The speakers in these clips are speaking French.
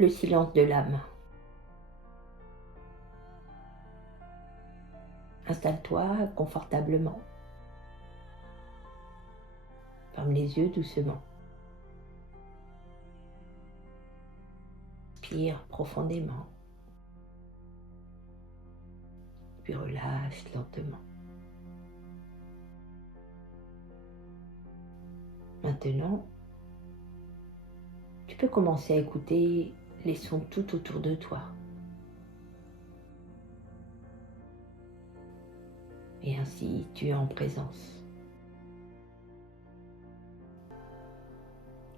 Le silence de l'âme. Installe-toi confortablement. Ferme les yeux doucement. Inspire profondément. Puis relâche lentement. Maintenant, tu peux commencer à écouter les sons tout autour de toi. Et ainsi, tu es en présence.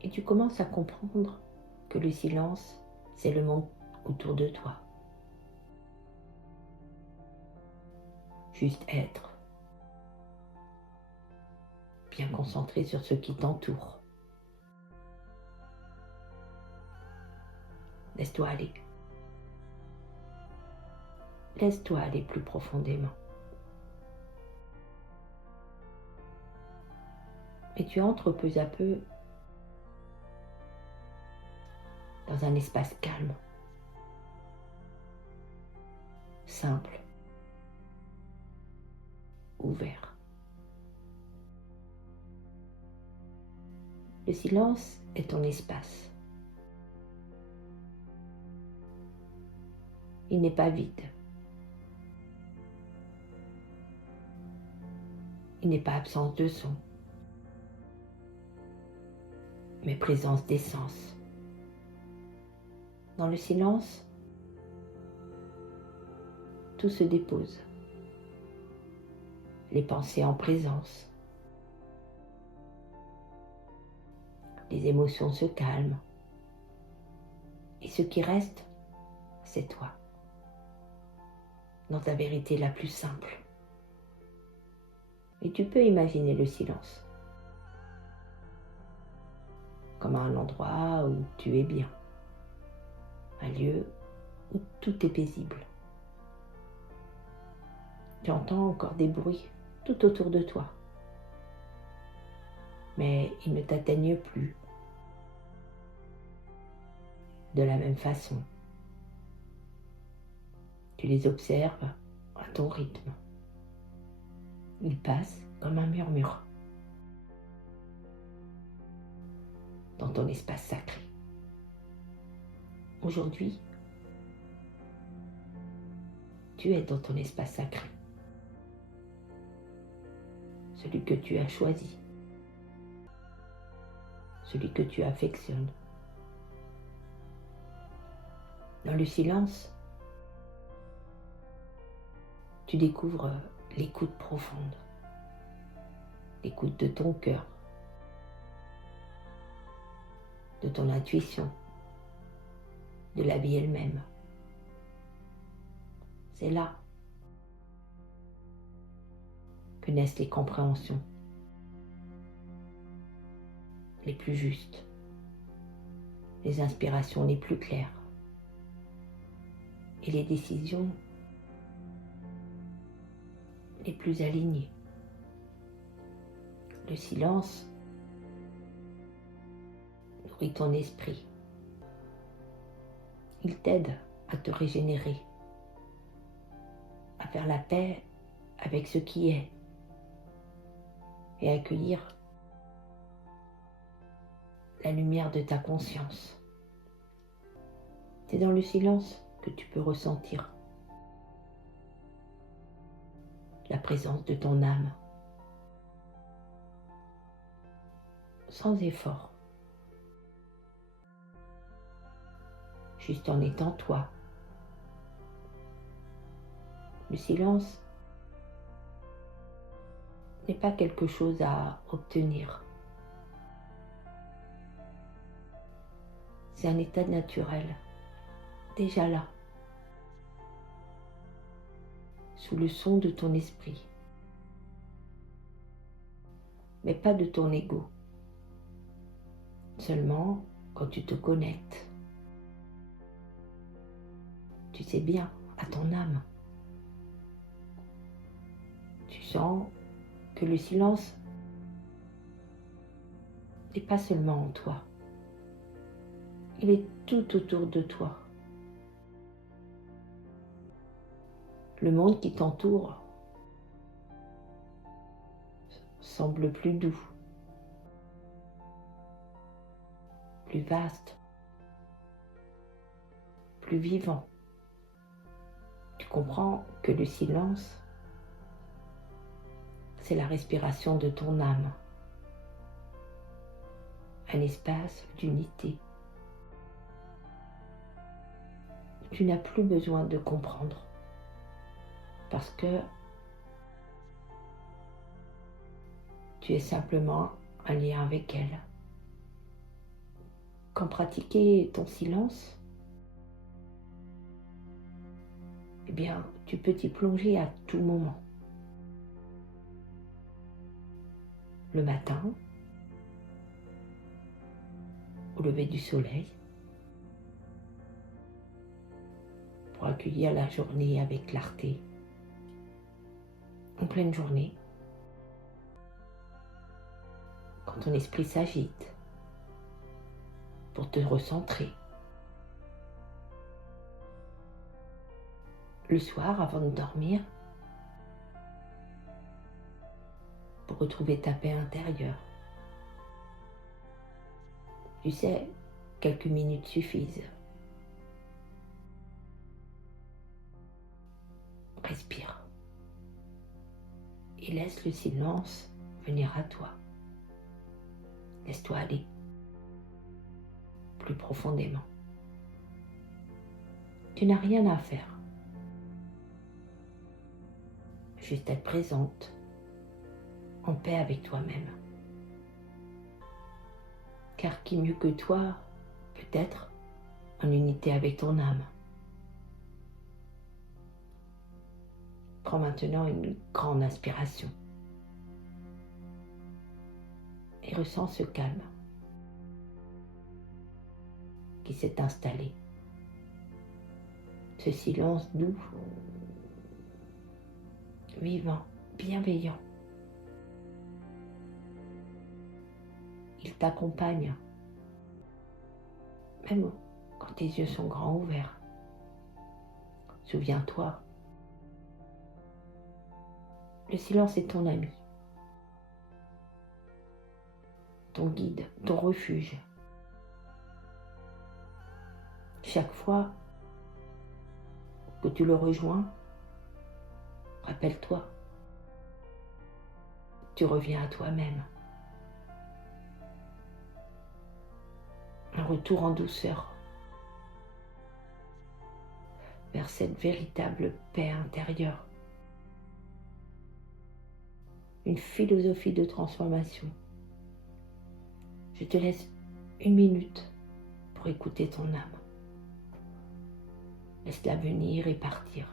Et tu commences à comprendre que le silence, c'est le monde autour de toi. Juste être. Bien concentré sur ce qui t'entoure. Laisse-toi aller. Laisse-toi aller plus profondément. Et tu entres peu à peu dans un espace calme, simple, ouvert. Le silence est ton espace. Il n'est pas vide. Il n'est pas absence de son, mais présence d'essence. Dans le silence, tout se dépose. Les pensées en présence. Les émotions se calment. Et ce qui reste, c'est toi. Dans ta vérité la plus simple. Et tu peux imaginer le silence comme un endroit où tu es bien. Un lieu où tout est paisible. Tu entends encore des bruits tout autour de toi. Mais ils ne t'atteignent plus de la même façon. Tu les observes à ton rythme. Ils passent comme un murmure dans ton espace sacré. Aujourd'hui, tu es dans ton espace sacré. Celui que tu as choisi. Celui que tu affectionnes. Dans le silence, tu découvres l'écoute profonde, l'écoute de ton cœur, de ton intuition, de la vie elle-même. C'est là que naissent les compréhensions les plus justes, les inspirations les plus claires et les décisions les plus alignées. Le silence nourrit ton esprit. Il t'aide à te régénérer, à faire la paix avec ce qui est et à accueillir la lumière de ta conscience. C'est dans le silence que tu peux ressentir la présence de ton âme, sans effort, juste en étant toi. Le silence n'est pas quelque chose à obtenir. C'est un état naturel, déjà là, sous le son de ton esprit, mais pas de ton ego. Seulement quand tu te connectes, tu sais bien à ton âme. Tu sens que le silence n'est pas seulement en toi. Il est tout autour de toi. Le monde qui t'entoure semble plus doux, plus vaste, plus vivant. Tu comprends que le silence, c'est la respiration de ton âme, un espace d'unité. Tu n'as plus besoin de comprendre parce que tu es simplement un lien avec elle. Quand pratiquer ton silence, eh bien, tu peux t'y plonger à tout moment. Le matin, au lever du soleil, pour accueillir la journée avec clarté. En pleine journée, quand ton esprit s'agite, pour te recentrer. Le soir, avant de dormir, pour retrouver ta paix intérieure. Tu sais, quelques minutes suffisent. Respire et laisse le silence venir à toi. Laisse-toi aller plus profondément. Tu n'as rien à faire. Juste être présente, en paix avec toi-même. Car qui mieux que toi peut être en unité avec ton âme. Prends maintenant une grande inspiration et ressens ce calme qui s'est installé. Ce silence doux, vivant, bienveillant. Il t'accompagne, même quand tes yeux sont grands ouverts. Souviens-toi, le silence est ton ami, ton guide, ton refuge. Chaque fois que tu le rejoins, rappelle-toi, tu reviens à toi-même. Un retour en douceur vers cette véritable paix intérieure. Une philosophie de transformation. Je te laisse 1 minute pour écouter ton âme. Laisse-la venir et partir.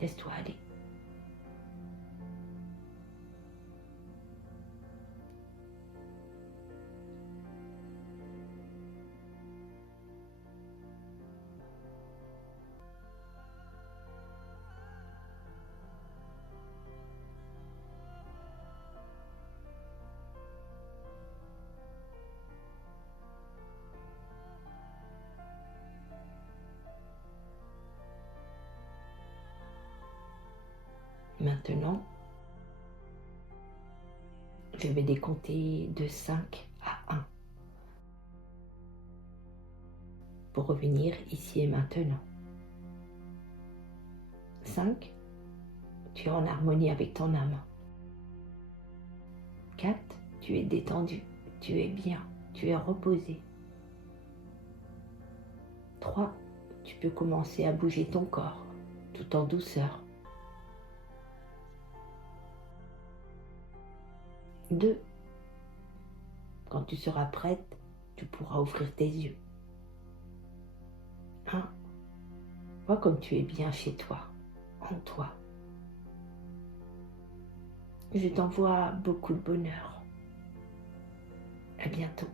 Laisse-toi aller. Maintenant, je vais décompter de 5 à 1 pour revenir ici et maintenant. 5, tu es en harmonie avec ton âme. 4, tu es détendu, tu es bien, tu es reposé. 3, tu peux commencer à bouger ton corps tout en douceur. 2, quand tu seras prête, tu pourras ouvrir tes yeux. 1, vois comme tu es bien chez toi, en toi. Je t'envoie beaucoup de bonheur. À bientôt.